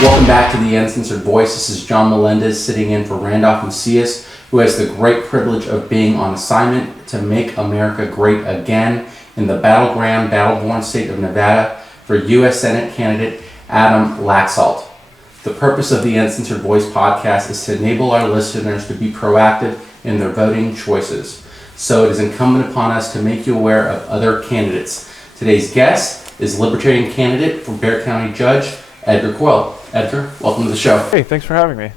Welcome back to the Uncensored Voice. This is John Melendez sitting in for Randolph Macias, who has the great privilege of being on assignment to make America great again in the battleground, battle-born state of Nevada for U.S. Senate candidate Adam Laxalt. The purpose of the Uncensored Voice podcast is to enable our listeners to be proactive in their voting choices. So it is incumbent upon us to make you aware of other candidates. Today's guest is Libertarian candidate for Bexar County Judge, Edgar Coyle. Edgar, welcome to the show. Hey, thanks for having me.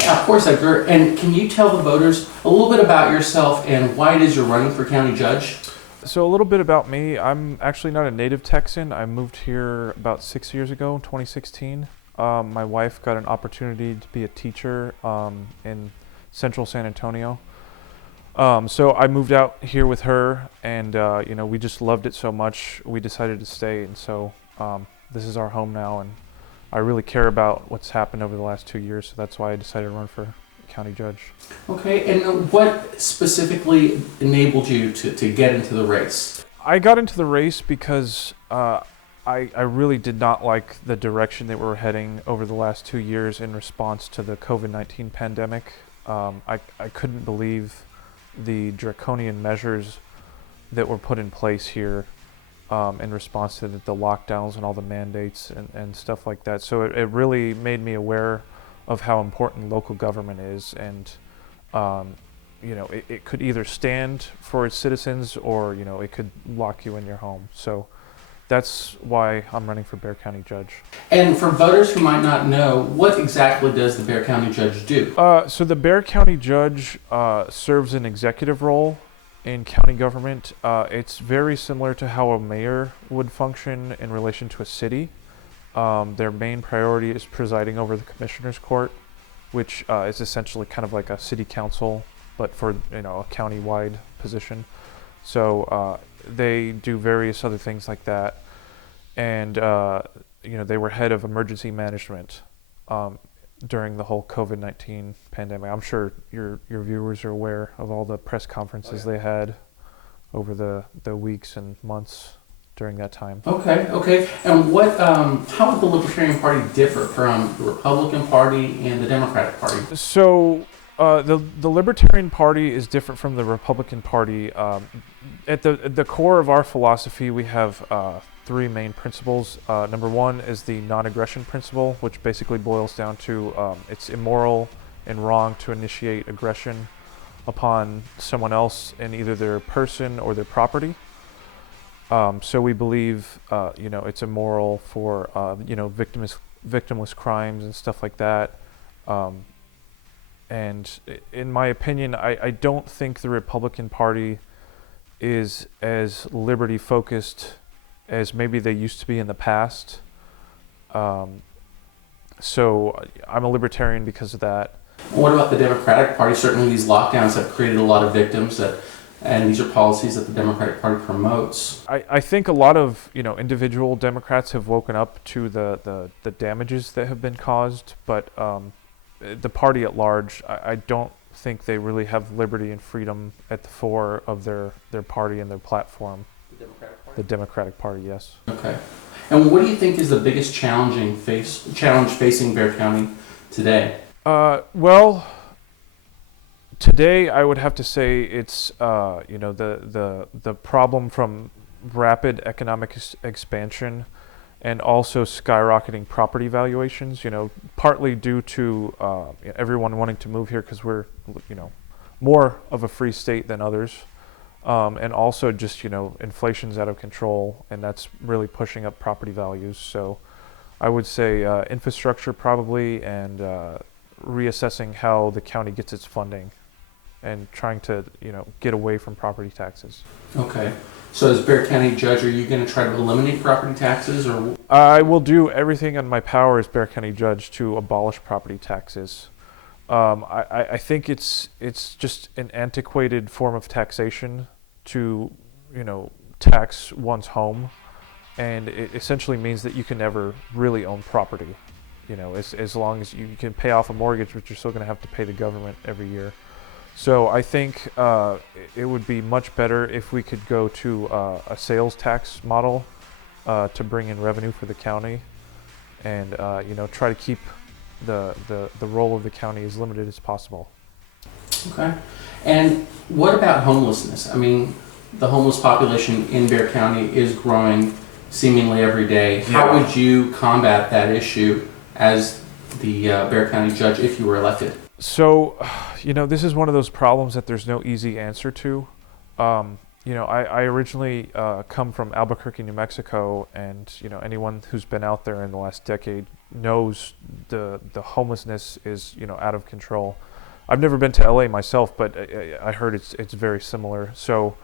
Yeah, of course, Edgar. And can you tell the voters a little bit about yourself and why it is you're running for county judge? So a little bit about me. I'm actually not a native Texan. I moved here about 6 years ago, in 2016. My wife got an opportunity to be a teacher in central San Antonio. So I moved out here with her, and we just loved it so much, we decided to stay. And so this is our home now, and I really care about what's happened over the last 2 years, so that's why I decided to run for county judge. Okay, and what specifically enabled you to get into the race? I got into the race because I really did not like the direction that we were heading over the last 2 years in response to the COVID-19 pandemic. I couldn't believe the draconian measures that were put in place here in response to the lockdowns and all the mandates and stuff like that. So it really made me aware of how important local government is, and it could either stand for its citizens or it could lock you in your home. So that's why I'm running for Bexar County Judge. And for voters who might not know, what exactly does the Bexar County Judge do? So the Bexar County Judge serves an executive role in county government. It's very similar to how a mayor would function in relation to a city. Their main priority is presiding over the commissioner's court, which is essentially kind of like a city council, but for a county-wide position. So they do various other things like that, and they were head of emergency management during the whole COVID-19 pandemic. I'm sure your viewers are aware of all the press conferences they had over the weeks and months during that time. Okay. And what? How would the Libertarian Party differ from the Republican Party and the Democratic Party? So the Libertarian Party is different from the Republican Party. At the core of our philosophy, we have three main principles. Number one is the non-aggression principle, which basically boils down to it's immoral and wrong to initiate aggression upon someone else in either their person or their property. So we believe, it's immoral for, victimless crimes and stuff like that. And in my opinion, I don't think the Republican Party is as liberty-focused as maybe they used to be in the past. So I'm a libertarian because of that. What about the Democratic Party? Certainly these lockdowns have created a lot of victims, and these are policies that the Democratic Party promotes. I think a lot of individual Democrats have woken up to the damages that have been caused, but the party at large, I don't think they really have liberty and freedom at the fore of their party and their platform. The Democratic Party? The Democratic Party, yes. Okay. And what do you think is the biggest challenge facing Bexar County today? Well, today I would have to say it's the problem from rapid economic expansion and also skyrocketing property valuations, partly due to everyone wanting to move here because we're, more of a free state than others. And also just, inflation's out of control, and that's really pushing up property values. So I would say infrastructure probably, and reassessing how the county gets its funding and trying to, get away from property taxes. Okay. So as Bexar County Judge, are you going to try to eliminate property taxes, or? I will do everything in my power as Bexar County Judge to abolish property taxes. I think it's just an antiquated form of taxation to, tax one's home, and it essentially means that you can never really own property. As long as you can pay off a mortgage, but you're still going to have to pay the government every year. So I think it would be much better if we could go to a sales tax model to bring in revenue for the county. and try to keep the role of the county as limited as possible. Okay. And what about homelessness? I mean, the homeless population in Bexar County is growing seemingly every day. How would you combat that issue as the Bexar County judge if you were elected? So, this is one of those problems that there's no easy answer to. I originally come from Albuquerque, New Mexico, and anyone who's been out there in the last decade knows the homelessness is out of control. I've never been to LA myself, but I heard it's very similar. So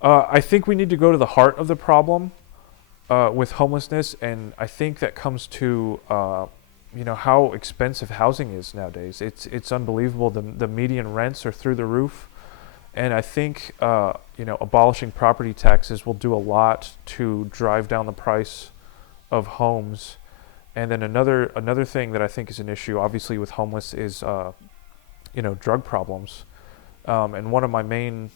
I think we need to go to the heart of the problem with homelessness, and I think that comes to how expensive housing is nowadays. It's unbelievable. The median rents are through the roof. And I think, abolishing property taxes will do a lot to drive down the price of homes. And then another thing that I think is an issue, obviously, with homeless is, drug problems. And one of my main,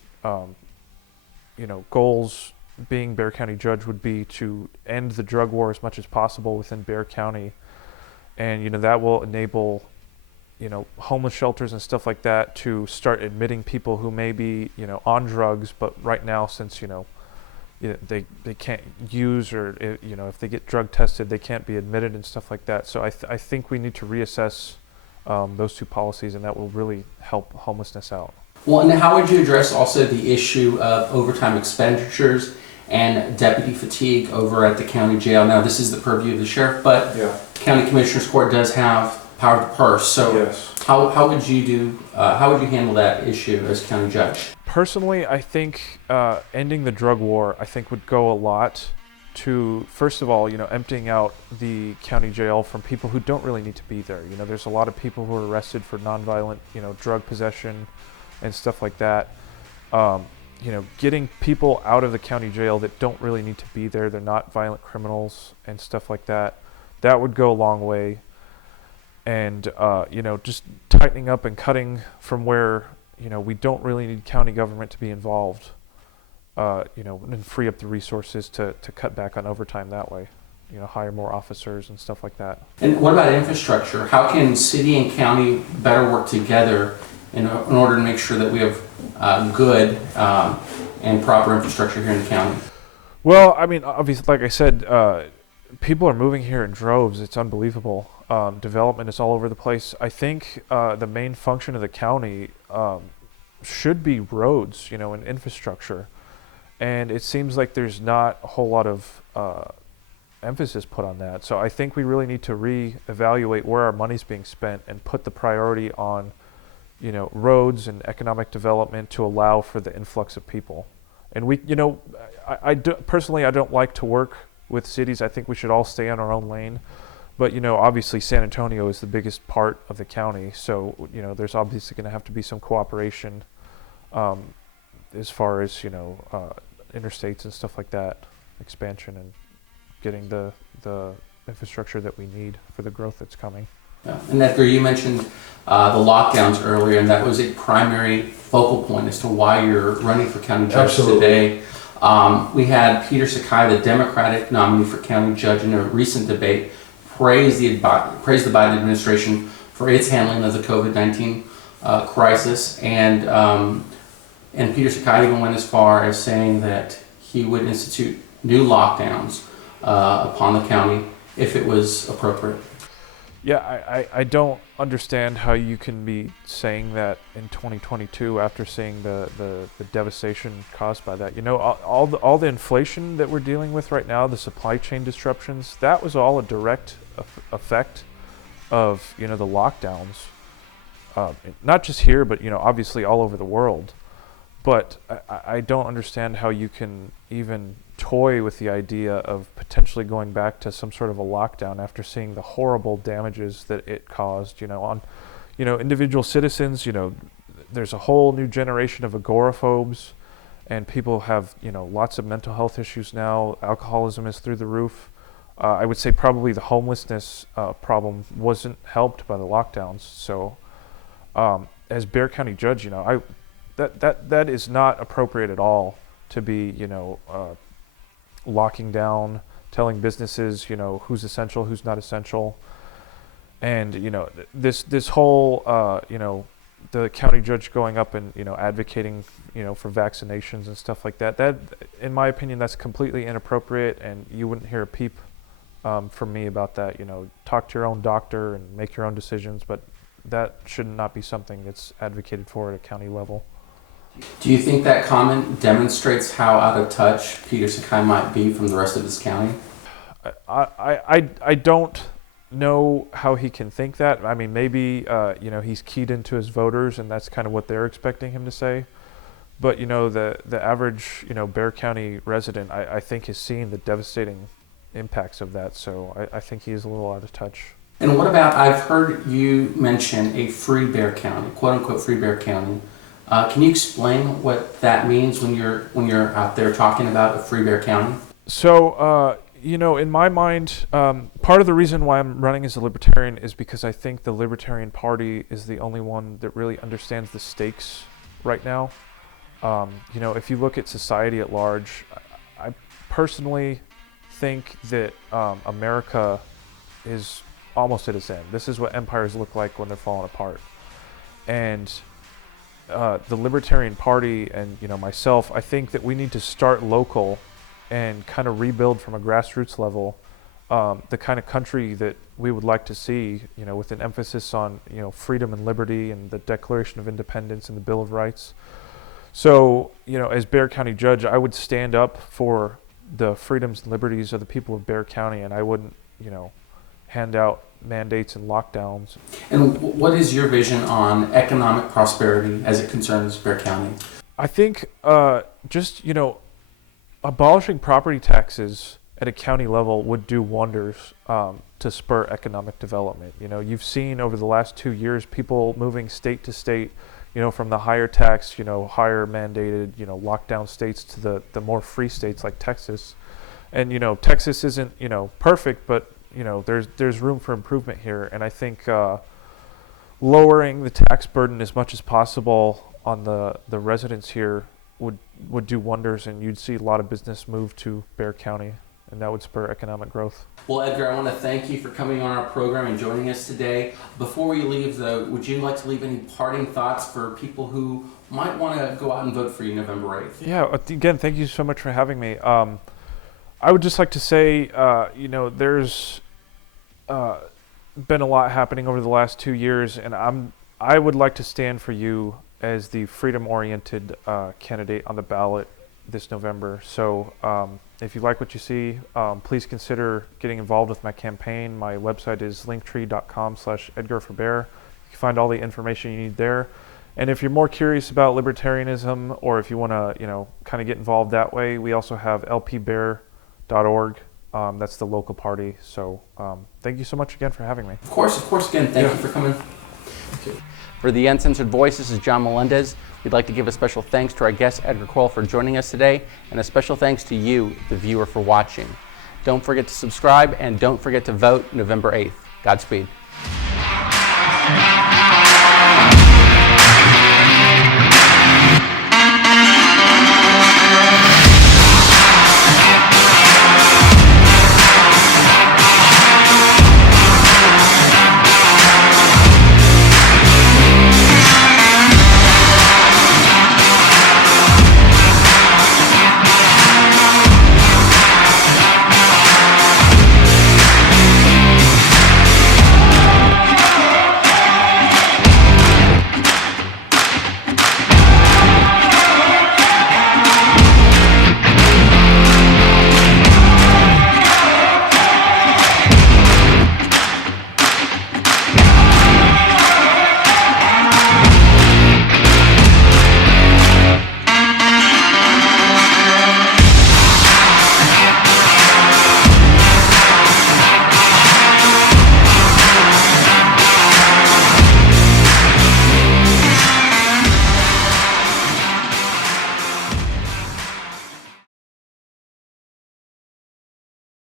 goals being Bexar County judge would be to end the drug war as much as possible within Bexar County. And, that will enable homeless shelters and stuff like that to start admitting people who may be, on drugs, but right now, since, they can't use, or, if they get drug tested, they can't be admitted and stuff like that. So I think we need to reassess those two policies, and that will really help homelessness out. Well, and how would you address also the issue of overtime expenditures and deputy fatigue over at the county jail? Now, this is the purview of the sheriff, but county commissioner's court does have power of the purse. So yes. How would you handle that issue as county judge? Personally, I think ending the drug war, I think, would go a lot to, first of all, emptying out the county jail from people who don't really need to be there. There's a lot of people who are arrested for nonviolent, drug possession and stuff like that. Getting people out of the county jail that don't really need to be there, they're not violent criminals and stuff like that. That would go a long way. And, just tightening up and cutting from where, we don't really need county government to be involved, and free up the resources to cut back on overtime that way, hire more officers and stuff like that. And what about infrastructure? How can city and county better work together in order to make sure that we have good and proper infrastructure here in the county? Well, I mean, obviously, like I said, people are moving here in droves. It's unbelievable. Development is all over the place. I think the main function of the county should be roads, and infrastructure. And it seems like there's not a whole lot of emphasis put on that. So I think we really need to reevaluate where our money's being spent and put the priority on, roads and economic development to allow for the influx of people. And personally, I don't like to work with cities. I think we should all stay on our own lane. But, obviously San Antonio is the biggest part of the county. So, there's obviously going to have to be some cooperation as far as, interstates and stuff like that, expansion and getting the infrastructure that we need for the growth that's coming. Yeah. And Edgar, you mentioned the lockdowns earlier, and that was a primary focal point as to why you're running for county judge Absolutely. today. We had Peter Sakai, the Democratic nominee for county judge, in a recent debate, praise the Biden administration for its handling of the COVID-19 crisis, and Peter Sakai even went as far as saying that he would institute new lockdowns upon the county if it was appropriate. Yeah, I don't understand how you can be saying that in 2022 after seeing the devastation caused by that. All the inflation that we're dealing with right now, the supply chain disruptions, that was all a direct effect of, the lockdowns. Not just here, but, obviously all over the world. But I don't understand how you can even toy with the idea of potentially going back to some sort of a lockdown after seeing the horrible damages that it caused, on, individual citizens. There's a whole new generation of agoraphobes, and people have, lots of mental health issues now. Alcoholism is through the roof. I would say probably the homelessness problem wasn't helped by the lockdowns. So as Bexar County judge, that is not appropriate at all to be, locking down telling businesses, who's essential, who's not essential. And, this whole, the county judge going up and, advocating, for vaccinations and stuff like that, in my opinion, that's completely inappropriate, and you wouldn't hear a peep from me about that. Talk to your own doctor and make your own decisions, but that should not be something that's advocated for at a county level. Do you think that comment demonstrates how out of touch Peterson County might be from the rest of his county? I don't know how he can think that. I mean, maybe he's keyed into his voters, and that's kind of what they're expecting him to say. But the average Bexar County resident, I think, is seeing the devastating impacts of that. So I think he is a little out of touch. And what about, I've heard you mention a free Bexar County, quote unquote free Bexar County. Can you explain what that means when you're out there talking about a free Bexar County? So in my mind, part of the reason why I'm running as a Libertarian is because I think the Libertarian Party is the only one that really understands the stakes right now. If you look at society at large, I personally think that America is almost at its end. This is what empires look like when they're falling apart. And the Libertarian Party and myself, I think that we need to start local and kind of rebuild from a grassroots level the kind of country that we would like to see, with an emphasis on freedom and liberty and the Declaration of Independence and the Bill of Rights. So as Bexar County judge, I would stand up for the freedoms and liberties of the people of Bexar County, and I wouldn't hand out mandates and lockdowns. And what is your vision on economic prosperity as it concerns Bexar County? I think just abolishing property taxes at a county level would do wonders to spur economic development. You've seen over the last 2 years people moving state to state, from the higher tax, higher mandated, lockdown states to the more free states like Texas. And Texas isn't perfect, but there's room for improvement here. And I think lowering the tax burden as much as possible on the residents here would do wonders, and you'd see a lot of business move to Bexar County, and that would spur economic growth. Well, Edgar, I want to thank you for coming on our program and joining us today. Before we leave, though, would you like to leave any parting thoughts for people who might want to go out and vote for you November 8th? Yeah, again, thank you so much for having me. I would just like to say, there's been a lot happening over the last 2 years, and I would like to stand for you as the freedom-oriented candidate on the ballot this November. So if you like what you see, please consider getting involved with my campaign. My website is linktree.com/EdgarForBear. You can find all the information you need there. And if you're more curious about libertarianism, or if you want to, kind of get involved that way, we also have lpbear.org. That's the local party. So thank you so much again for having me. Of course. Again, thank you for coming. For the Uncensored Voice, this is John Melendez. We'd like to give a special thanks to our guest, Edgar Coyle, for joining us today, and a special thanks to you, the viewer, for watching. Don't forget to subscribe, and don't forget to vote November 8th. Godspeed.